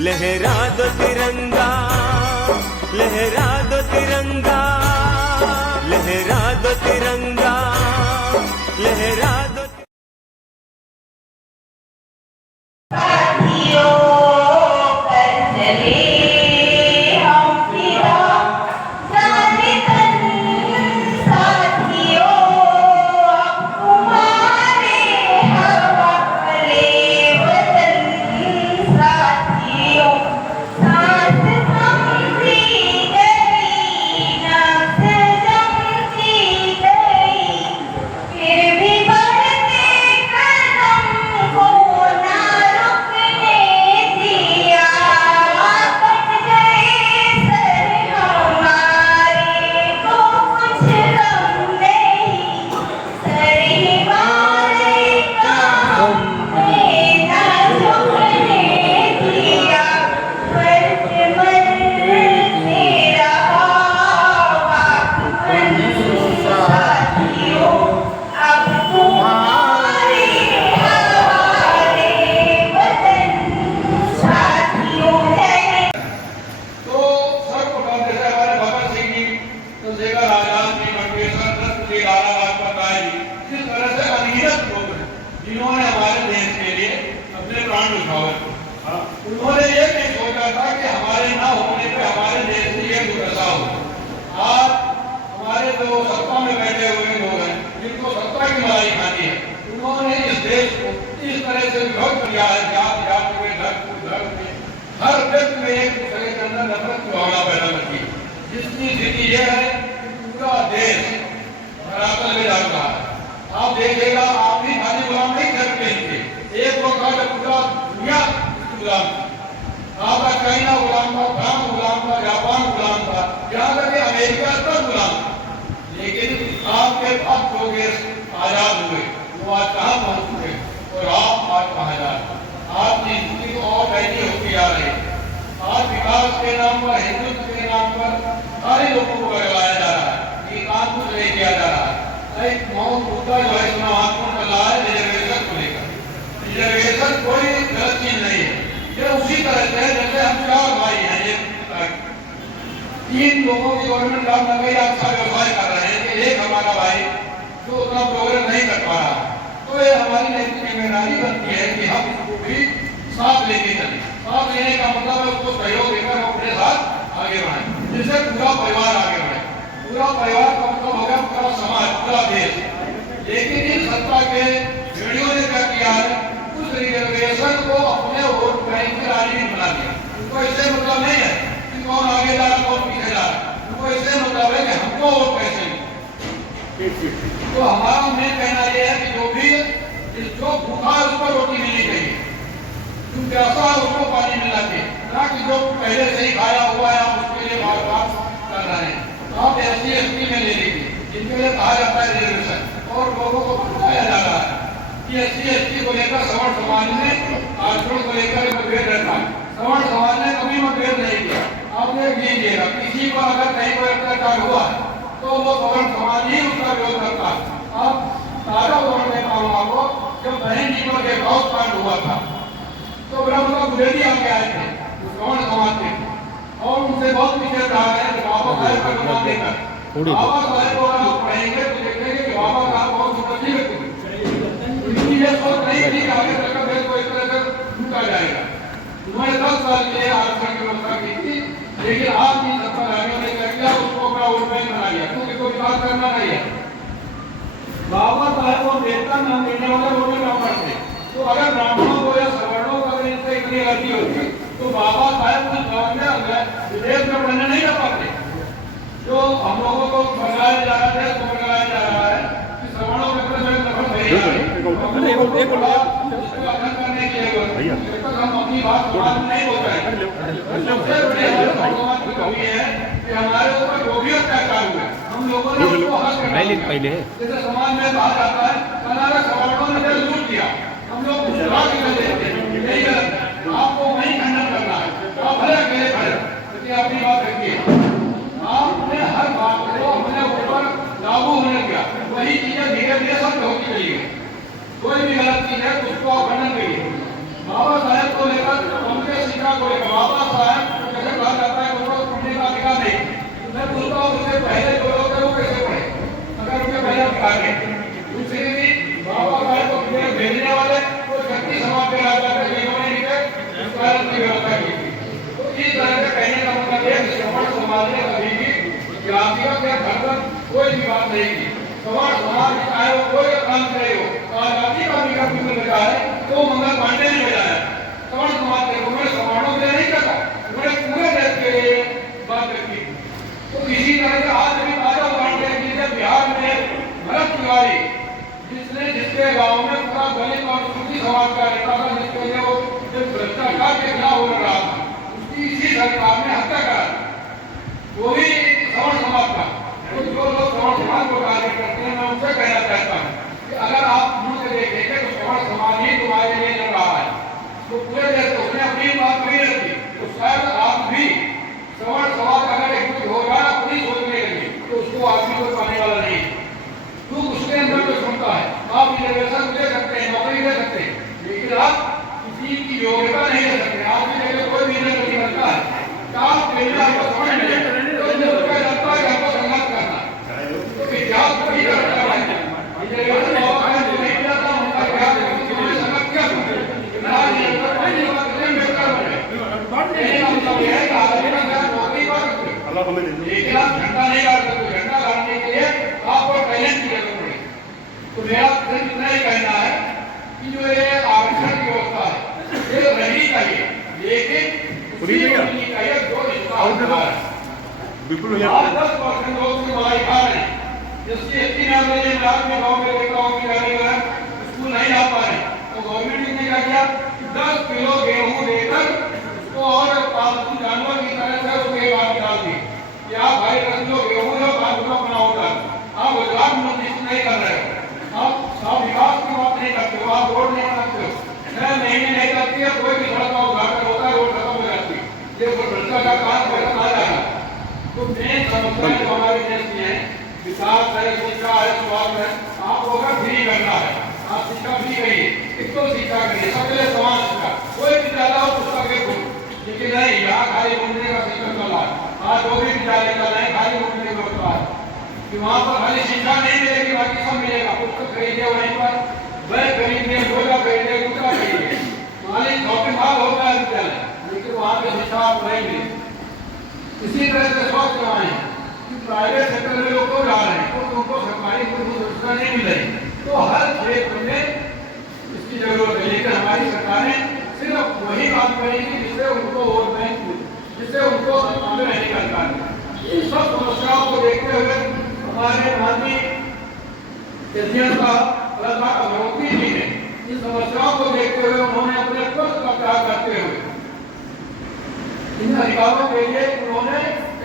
लहरा दो तिरंगा, लहरा दो तिरंगा, लहरा दो तिरंगा, लहरा दो। जिन्होंने हमारे देश के लिए अपने प्राण न्यौछावर, उन्होंने ये नहीं सोचा था कि हमारे ना होने पे हमारे देश की ये दुर्दशा हो। आज हमारे जो सत्ता में बैठे हुए लोग हैं, जिनको सत्ता की मलाई खानी है, उन्होंने इस देश को इस तरह से विभक्त किया है, जात जात में, धर्म में, हर व्यक्ति में एक दूसरे के अंदर नफरत की भावना पैदा करती है, जिसकी स्थिति यह है कि पूरा देश धरातल में जा रहा है। आप देखिएगा, आप भी खाली गुलाम नहीं करते थे, एक वक्त था जब पूरा दुनिया गुलाम थी। आपका चाइना गुलाम था, फ्रांस गुलाम था, जापान गुलाम था, यहाँ तक अमेरिका तक गुलाम था। लेकिन आपके पास जो देश आजाद हुए वो आज कहाँ पहुँच चुके और आप आज कहाँ जा रहे? आपकी स्थिति तो और बैठी होती जा रही है। आज विकास के नाम पर, हिंदुत्व के नाम पर सारे लोगों को लगाया जा रहा है, ये काम कुछ नहीं किया जा रहा है। एक मौत मुद्दा जो है महत्वपूर्ण चल रहा है रिजर्वेशन को लेकर। रिजर्वेशन कोई गलत चीज नहीं है, ये उसी तरह से जैसे हम 4 भाई हैं, ये 3 लोगों की गवर्नमेंट जॉब लग गई, अच्छा व्यवसाय कर रहे हैं कि एक हमारा भाई जो उतना प्रोग्रेस नहीं कर पा रहा, तो ये हमारी नैतिक जिम्मेदारी बनती है कि हम इसको भी साथ लेके चलें। साथ लेने का मतलब है उसको सहयोग देकर हम अपने साथ आगे बढ़ाएं, जिससे पूरा परिवार आगे बढ़े। पूरा परिवार का मतलब हो गया पूरा समाज, पूरा देश। लेकिन इन सत्ता के भेड़ियों ने क्या किया है, उस रिजर्वेशन को अपने वोट बैंक की राजनीति बना दिया। उनको इससे मतलब नहीं है कि कौन आगे जा रहा कौन पीछे जा रहा, उनको इससे मतलब है कि हमको वोट कैसे मिले। तो हमारा मेन कहना यह है कि जो भूखा है उसको रोटी मिलनी चाहिए, जो प्यासा है उसको पानी मिलना चाहिए, ना कि जो पहले से ही खाया हुआ है आप उसके लिए बार बार कर रहे हैं। आप SC ST में ले लीजिए, जिनके लिए कहा जाता है रिजर्वेशन, और लोगों को बताया जा रहा है कि SC ST को लेकर सवर्ण समाज में आरक्षण को लेकर मतभेद रहता है। सवर्ण समाज ने कभी मतभेद नहीं किया। आप देख लीजिएगा, किसी को अगर कहीं कोई अत्याचार हुआ है तो वो सवर्ण समाज ही उसका विरोध करता है। आप ताजा उदाहरण देता हूँ आपको, जब बहन जी पर गौत कांड हुआ था तो ब्रह्म का गुरेजी आके आए थे सवर्ण समाज के, और उनसे बहुत पीछे रहा है कि बाबा साहेब का गुनाह देकर, बाबा साहेब को अगर आप पढ़ेंगे तो देखेंगे कि बाबा साहब बहुत सुप्रसिद्ध व्यक्ति, उनकी ये सोच नहीं थी कि आगे चलकर देश को इस तरह से लूटा जाएगा। उन्होंने 10 साल के लिए आरक्षण की व्यवस्था की थी, लेकिन आज की सत्ताधारियों ने क्या किया, उसको अपना वोट बैंक बना लिया, क्योंकि कोई विकास करना नहीं है। बाबा साहेब को वेतन न देने वाले वो भी ब्राह्मण थे, तो अगर ब्राह्मणों को या सवर्णों को अगर इनसे इतनी गलती होती तो बाबा साहेब उस गाँव में विदेश में पढ़ने नहीं जा पाते। जो हम लोगों को बनाया जा रहा है, तो बनाया जा रहा है कि सवर्णों के प्रति नफरत नहीं है, करने की जब तक हम अपनी बात नहीं बोल रहे हैं। सबसे बड़ी भगवान की कमी है कि हमारे ऊपर जो भी अत्याचार हुए हम लोगों ने उसको हल करना है। जैसे समाज में कहा जाता है कनाडा सवर्णों ने जल लूट किया, हम लोग गुजरात कर देते हैं, यही गलत है। आपको वही खंडन करना है, आप भले अकेले खड़े, लेकिन अपनी बात रखिए। आपने हर बात को अपने ऊपर लागू होने दिया, वही चीजें धीरे धीरे सब होती चली गई। कोई भी गलत चीज है तो उसको आप खंडन करिए। बाबा साहेब को लेकर उनके शिक्षा को लेकर कोई भी बात नहीं की। सवाल समाज चाहे वो कोई काम करे हो, आजादी का भी कभी बजा है तो मंगल पांडे ने बजाया। सवाल समाज के उन्होंने समानों के लिए नहीं करता, उन्होंने पूरे देश के लिए बात रखी। तो इसी तरह से आज भी ताजा उदाहरण है कि बिहार में भरत तिवारी जिसके गांव में पूरा दलित और सूफी समाज का नेता था, जिसके लिए वो भ्रष्टाचार के खिलाफ हो रहा था, उसकी इसी सरकार ने हत्या करा। वो भी सवर्ण समाज का। तो जो लोग सवर्ण समाज को टारगेट करते हैं, मैं उनसे कहना चाहता हूँ कि अगर आप मुंह से देखेंगे तो सवर्ण समाज ही तुम्हारे लिए लड़ रहा है। तो पूरे देश को उसने अपनी बात नहीं रखी, तो शायद आप भी सवर्ण समाज अगर एकजुट हो जाए अपनी सोचने लगे तो उसको आदमी को पाने वाला नहीं। तो उसके अंदर जो क्षमता है, आप रिजर्वेशन दे सकते हैं, नौकरी दे सकते हैं, लेकिन आप किसी की योग्यता नहीं दे सकते। आज भी जगह कोई भी नहीं करता है, आप पहले आपको समझ मिले तो उसका लगता है आपको संघर्ष करना। तो इतिहास को ही करता है, रिजर्वेशन नहीं मिलता उनका क्या संघर्ष क्या लेकिन आप झंडा नहीं डाल सकते। झंडा डालने के लिए आपको टैलेंट की जरूरत है। तो मेरा सिर्फ इतना ही कहना है कि जो ये आरक्षण की व्यवस्था है ये रहनी चाहिए, लेकिन उसी होनी चाहिए जो इसका बिल्कुल आज 10% लोग मलाई खा रहे हैं। जिसकी एसटी में मेरे इलाज में गाँव में देखता हूँ कि स्कूल नहीं आ पा रहे, तो गवर्नमेंट ने क्या किया 10 किलो गेहूँ देकर उसको और पालतू जानवर की तरह से उसके बाद डाल दी कि आप भाई 10 किलो गेहूँ जो 5 किलो अपना होगा। आप रोजगार नहीं कर रहे हो, आप विकास की बात नहीं करते हो, आप रोड नहीं बनाते हो, 6 महीने नहीं करती है कोई भी सड़क का उद्घाटन होता है, रोड खत्म हो जाती है। ये भ्रष्टाचार का काम आ जाएगा। तो मेन समस्या जो हमारे देश की है, विकास है, शिक्षा है, स्वास्थ्य है, आपको अगर फ्री करना है, आप शिक्षा फ्री करिए, एक तो शिक्षा करिए, सबके लिए समान शिक्षा, कोई विद्यालय हो पुस्तक के खुद, लेकिन नहीं यहाँ खाली घूमने का सिस्टम चल रहा है। आज जो भी विद्यालय चल रहे हैं खाली घूमने की व्यवस्था है कि वहाँ पर खाली शिक्षा नहीं मिलेगी, बाकी सब मिलेगा। पुस्तक खरीदे वहीं पर, बैग खरीदे, भोजन खरीदे, कुत्ता खरीदे, खाली शॉपिंग मॉल होता है विद्यालय, लेकिन वहाँ पे शिक्षा आप नहीं मिलेगी। इसी तरह से स्वास्थ्य सेवाएं हैं कि प्राइवेट सेक्टर में लोग को जा रहे हैं तो उनको सरकारी सुविधा नहीं मिल रही। तो हर क्षेत्र में इसकी जरूरत है, लेकिन हमारी सरकारें सिर्फ वही बात करेगी जिससे उनको वोट बैंक, जिससे उनको सामने रहने का अधिकार है। इन सब समस्याओं को देखते हुए हमारे माननीय अध्यक्ष अग्रवर्ती जी ने इन समस्याओं को देखते हुए उन्होंने अपने पद का त्याग करते हुए इन अधिकारों के लिए उन्होंने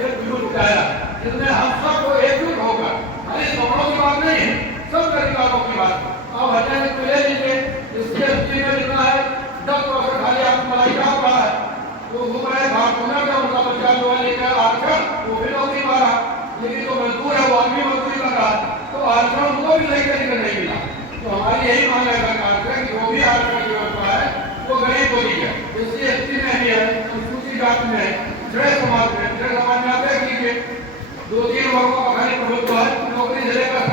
एक बिल उठाया जिसमें हम सबको एकजुट होकर, खाली सपनों की बात नहीं है, सब अधिकारों की बात। अब हटाने को ले लीजिए, इसके सूची में लिखा है 10% खाली आपको मलाई का पड़ा है, वो घूम रहे भारत का उनका बच्चा जो है लेकर आरक्षण वो भी नौकरी पा रहा, लेकिन जो मजदूर है वो आदमी मजदूरी कर रहा है, तो आरक्षण उनको भी सही तरीके नहीं मिला। तो हमारी यही मांग है सरकार से कि जो भी आरक्षण की व्यवस्था है वो गरीब को दी जाए। इसकी एसटी में भी है, जात में है, जय समाज में आप देख लीजिए 2-3 वर्गों का खाली प्रभुत्व है, नौकरी से लेकर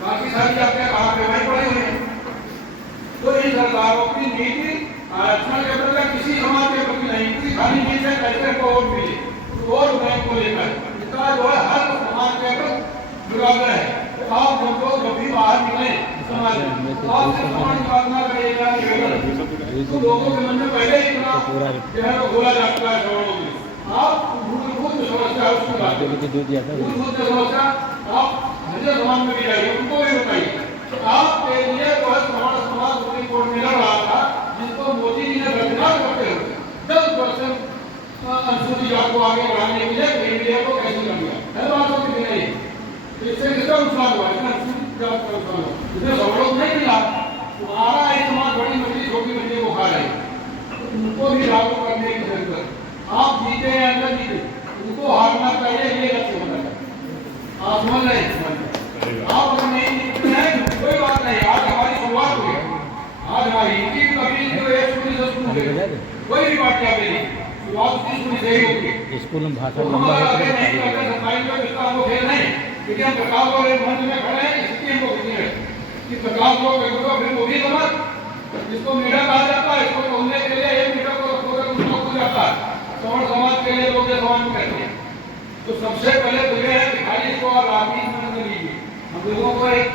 बाकी सारी आपके कहाँ पे वही पड़ी हुई है। तो इन सरकारों की नीति आरक्षण के प्रति किसी समाज के प्रति नहीं, किसी खाली नीति से कैसे को वोट मिले, वोट बैंक को लेकर इसका जो है हर समाज के बराबर है। तो आप हमको जब भी बाहर निकले समाज में आपसे समाज निकालना करेगा तो लोगों के मन में पहले ही इतना जो है वो बोला जाता है सवालों में। आप मूलभूत समस्या उसकी बात मूलभूत समस्या आप मुझे समाज में भी जाइए, उनको भी बताइए। तो आपके लिए जो है समाज सुप्रीम कोर्ट में लड़ रहा था, जिसको मोदी जी ने दरकिनार करते हुए 10% अनुसूचित जात को आगे बढ़ाने के लिए इंडिया को कैसे कर दिया है, बातों की नहीं। इससे किसका नुकसान हुआ, इसमें अनुसूचित जात का नुकसान हुआ, जिसमें सहयोग नहीं मिला। तुम्हारा एक समाज बड़ी मछली छोटी मछली को खा रहे, तो उनको भी लागू करने की जरूरत। आप जीते या न जीते उनको हारना चाहिए, ये लक्ष्य होना चाहिए। आप समझ रहे, आप अगर नहीं जीतते हैं कोई बात नहीं। आज हमारी शुरुआत हुई, आज हमारी इनकी कभी जो है शुरू से शुरू हुई, कोई भी पार्टी आगे नहीं शुरुआत उसकी शुरू से ही होगी। स्कूल में भाषण लंबा होता है नहीं करते सरकारी में इसका हमको खेल नहीं, क्योंकि हम प्रकाश को एक मंच में खड़े हैं, इसकी हमको कितनी है कि प्रकाश को फिर वो भी समझ, जिसको मीडिया कहा जाता है, इसको बोलने के लिए एक मीडिया को उसको खुल जाता है, समाज के लिए लोग समाज में कहते हैं। तो सबसे पहले तो ये है कि खाली इसको और राजनीति हम लोगों को एक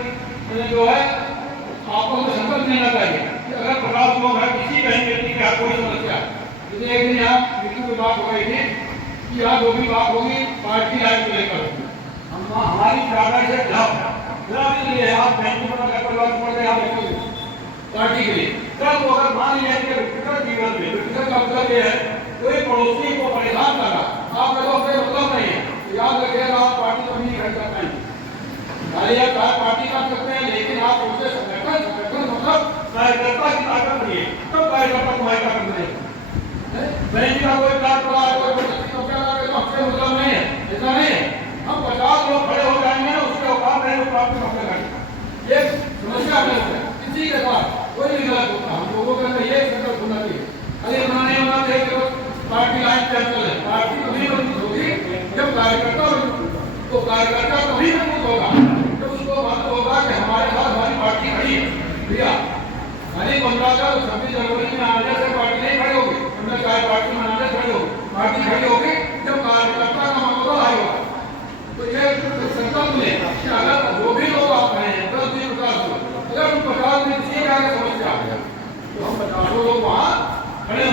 जो है आपको तो संकल्प लेना चाहिए कि अगर 50 लोग हैं, किसी बहन बेटी की कोई समस्या है, जैसे एक दिन यहाँ मीटिंग में बात हो गई थी कि यहाँ जो भी बात होगी पार्टी लाइन को लेकर होगी। हम हमारी चादर से खिलाफ इसलिए आप बैंक में घर परिवार पड़ गए आप पार्टी के लिए तब वो अगर मान लिया कि व्यक्तिगत जीवन में व्यक्तिगत का मतलब ये है कोई पड़ोसी को परेशान कर रहा आप लोगों से मतलब नहीं है, याद रखिएगा आप पार्टी को नहीं कर सकते हैं, पार्टी कर सकते हैं, लेकिन आप उनसे संगठन मतलब कार्यकर्ता की ताकत नहीं है, तब कार्यकर्ता तुम्हारी ताकत नहीं है। बैंक का कोई प्लाट पड़ा है, कोई हमसे मतलब नहीं है, ऐसा नहीं है। हम 50 लोग खड़े हो जाएंगे ना, उसके औकात है प्राप्त हमसे करेंगे। ये समस्या नहीं है किसी के साथ कोई नहीं गलत होता, हम लोगों के अंदर ये संकल्प होना चाहिए। अरे बनाने होना चाहिए कि पार्टी लाइन पे चले, पार्टी तभी मजबूत होगी जब कार्यकर्ता तो कार्यकर्ता तभी मजबूत होगा जब उसको बात होगा कि हमारे साथ हमारी पार्टी खड़ी है। भैया खाली 15 का 26 जनवरी में आने से पार्टी नहीं खड़ी होगी, हमने चाहे पार्टी में आने खड़ी होगी, पार्टी खड़ी होगी जब कार्यकर्ता का मनोबल हाई होगा। तो ये संकल्प लें कि अगर जो भी लोग आप हैं 10 दिन 50 अगर उन 50 में किसी का समस्या तो हम 50 लोग वहाँ खड़े